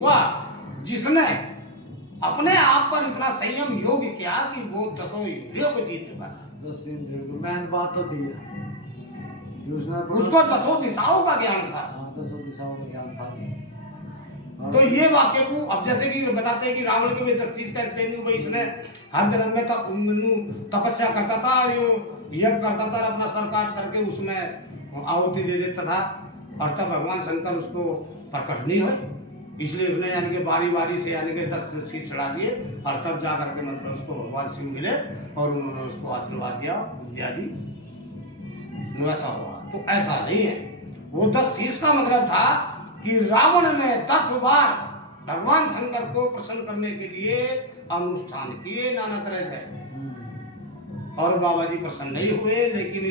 हुआ जिसने अपने आप पर इतना संयम योग किया कि वो 10 इंद्रियों को जीत चुका था। 10 इंद्रियों को मैंने बात तो दी है कि उसको 10 दिशाओं का ज्ञान था। 10 दिशाओं का ज्ञान था। तो ये वाक्य को अब जैसे कि बताते हैं कि रावण के भी 10 चीज का स्टेन्यू भाई इसने हर जन्म में तपस्या करता था, यो यज्ञ करता था, अपना सर काट करके उसमें आहुति दे देता था और तब भगवान शंकर उसको प्रकट नहीं हुए, इसलिए उसने यानी कि बारी बारी से यानी कि 10 शीश चढ़ा दिए और तब जा करके मतलब उसको भगवान शिव मिले और उन्होंने उसको आशीर्वाद दिया, विद्या दी, ऐसा हुआ। तो ऐसा नहीं है, वो 10 शीश का मतलब था कि रावण ने 10 बार भगवान शंकर को प्रसन्न करने के लिए अनुष्ठान किए नाना तरह से, और बाबा जी प्रसन्न नहीं हुए, लेकिन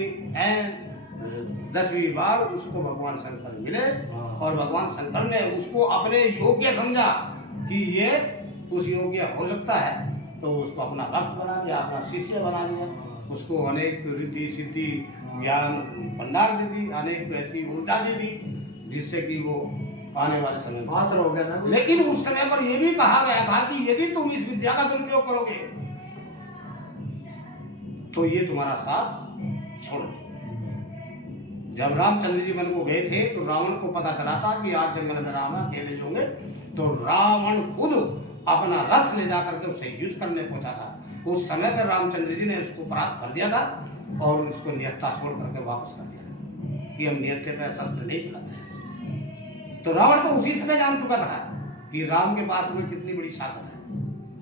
10वीं बार उसको भगवान शंकर मिले और भगवान शंकर ने उसको अपने योग्य समझा कि ये उस योग्य हो सकता है, तो उसको अपना भक्त बना दिया, अपना शिष्य बना लिया, उसको अनेक रिद्धि सिद्धि ज्ञान भंडार दे दी, अनेक ऐसी ऊर्जा दे दी जिससे कि वो आने वाले समय मात्र हो गया ना। लेकिन उस समय पर यह भी कहा गया था कि यदि तुम इस विद्या का दुरुपयोग करोगे तो ये तुम्हारा साथ छोड़ देगा। जब रामचंद्र जी वन को गए थे तो रावण को पता चला था कि आज जंगल में राम अकेले होंगे, तो रावण खुद अपना रथ ले जाकर के उससे युद्ध करने पहुंचा था। उस समय पर रामचंद्र जी ने उसको परास्त कर दिया था और उसको नियत्ता छोड़ करके वापस कर दिया था कि हम नियत्ते पे शस्त्र नहीं चलाते हैं। तो रावण तो उसी समय जान चुका था कि राम के पास में कितनी बड़ी ताकत है,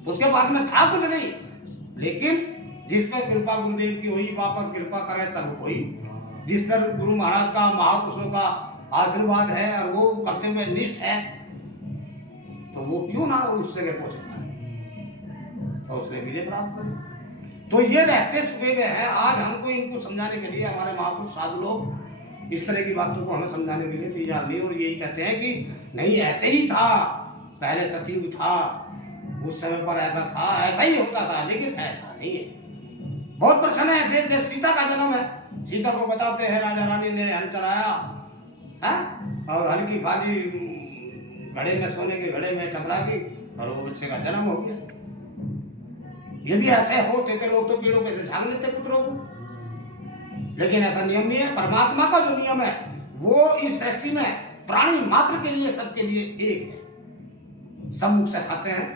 उसके पास में था कुछ नहीं, लेकिन जिस पर कृपा गुरुदेव की हुई वहां पर कृपा करे सब कोई, जिस पर गुरु महाराज का महापुरुषों का आशीर्वाद है और वो करते हुए निष्ठ है, तो वो क्यों ना उस जगह पहुंच पाए, तो उसने विजय प्राप्त करी। तो ये रहस्य छुपे हुए हैं। आज हमको इनको समझाने के लिए हमारे महापुरुष साधु लोग इस तरह की बातों को हमें समझाने के लिए तैयार नहीं, और यही कहते हैं कि नहीं ऐसे ही था, पहले सतयुग था, उस समय पर ऐसा था, ऐसा ही होता था, लेकिन ऐसा नहीं है। बहुत प्रश्न है ऐसे, जैसे सीता का जन्म है, सीता को बताते हैं राजा रानी ने हल चलाया है और हल्की फाली घड़े में, सोने के घड़े में टकरा गई और वो बच्चे का जन्म हो गया। यदि ऐसे होते थे लोग तो पेड़ों पे से झांक लेते पुत्रों को, लेकिन ऐसा नियम नहीं है। परमात्मा का जो नियम है वो इस सृष्टि में प्राणी मात्र के लिए, सबके लिए एक है। सब मुख से खाते हैं,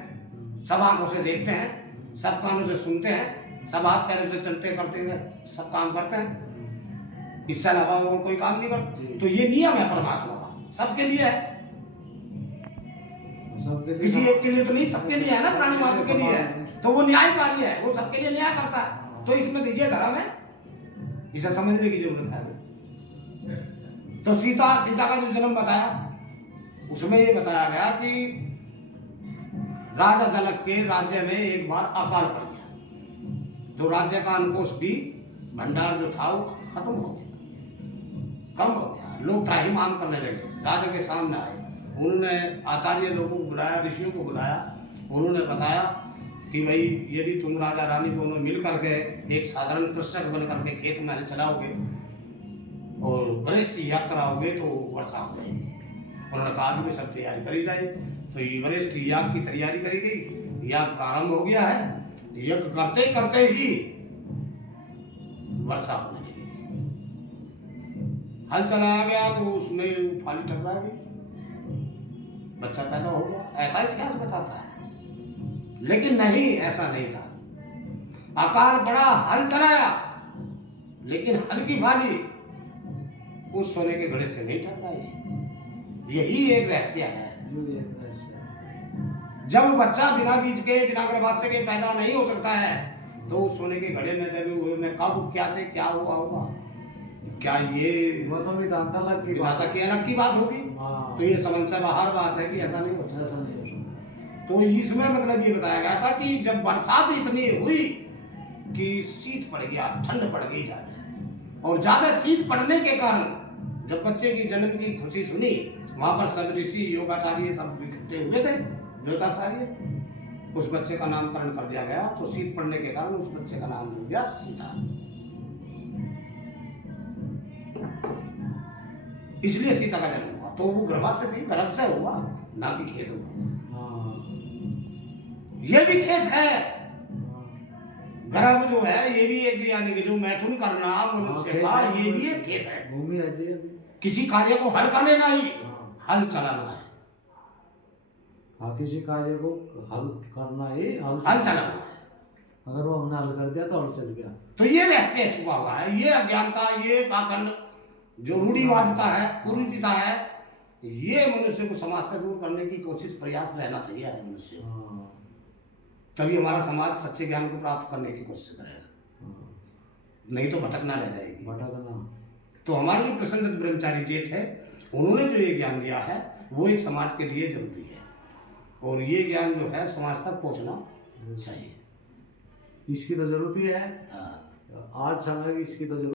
सब आंखों से देखते हैं, सब कानों से सुनते हैं, सब हाथ पैरों से चलते करते हैं, सब काम करते हैं, इससे अलावा और कोई काम नहीं करते। तो ये नियम है परमात्मा का, सबके लिए है, किसी एक के लिए तो नहीं, सबके लिए है ना, प्राणी मात्र के लिए है, तो वो न्यायकारी है, वो सबके लिए न्याय करता है। तो इसमें देखिए धर्म है, इसे समझने की जरूरत है। तो सीता का जो जन्म बताया उसमें ये बताया गया कि राजा जनक के राज्य में एक बार अकाल पड़ गया, तो राज्य का अनकोश भी भंडार जो था वो खत्म हो गया, कम हो गया। लोग त्राहिमाम करने लगे, राजा के सामने आए, उन्होंने आचार्य लोगों को बुलाया, ऋषियों को बुलाया, उन्होंने बताया कि भाई यदि तुम राजा रानी दोनों मिल करके एक साधारण कृषक बन करके खेत में चलाओगे और वरिष्ठ याग कराओगे तो वर्षा हो जाएगी। उन्होंने कहा कि सब तैयारी करी जाए, तो ये वरिष्ठ याग की तैयारी करी गई, याग प्रारंभ हो गया है, यज्ञ करते करते ही वर्षा होने लगी, हल चलाया गया तो उसमें फाली टकरा गई, बच्चा पैदा हो गया। ऐसा इतिहास बताता है, लेकिन नहीं, ऐसा नहीं था। आकार बड़ा, हल चलाया, लेकिन हल की फाली उस सोने के घड़े से नहीं टकराई। यही एक रहस्य है। जब बच्चा बिना बीज के, बिना गर्भाशय के पैदा नहीं हो सकता है, तो उस सोने के घड़े में दबे हुए में कब क्या से क्या हुआ होगा, क्या ये वो तो विधाता अलग की बात होगी। तो ये समझ से बाहर बात है कि ऐसा नहीं हो सकता। तो इसमें मतलब ये बताया गया था कि जब बरसात इतनी हुई कि शीत पड़ गया, ठंड पड़ गई ज्यादा, और ज्यादा शीत पड़ने के कारण जब बच्चे की जन्म की खुशी सुनी, वहां पर सब ऋषि योगाचार्य सब इकट्ठे हुए थे, ज्योतिषाचार्य, उस बच्चे का नामकरण कर दिया गया। तो शीत पड़ने के कारण उस बच्चे का नाम दिया गया सीता, इसलिए सीता का जन्म हुआ। तो वो गर्भाशय थी, गर्भ से हुआ, ना कि खेत हुआ। हाँ ये भी खेत है। हाँ, गर्भ जो है ये भी एक, यानी कि जो मैथुन करना मनुष्य खेत का, है, ये भी एक खेत है। भूमि है जी अभी। किसी कार्य को हल कर लेना ही हाँ हल चलाना है, हाँ, किसी कार्य को हल करना ही हल चलाना। चलाना है। अगर वो हमने हल कर दिया तो हल चल गया। तो ये रहस्य छुपा हुआ है, ये अज्ञानता, ये पाखंड, जो रूढ़िवादिता है, कुरीतिता है, ये मनुष्य को समाज से दूर करने की कोशिश, प्रयास रहना चाहिए हर मनुष्य को। हाँ तभी हमारा समाज सच्चे ज्ञान को प्राप्त करने की कोशिश करेगा, हाँ, नहीं तो भटकना रह जाएगी। भटकना। तो हमारे जो कृष्णदत्त ब्रह्मचारी जी थे, उन्होंने जो ये ज्ञान दिया है वो एक समाज के लिए जरूरी है, और ये ज्ञान जो है समाज तक पहुंचना चाहिए। इसकी तो जरूरत ही है, हाँ। आज समय की इसकी तो जरूरत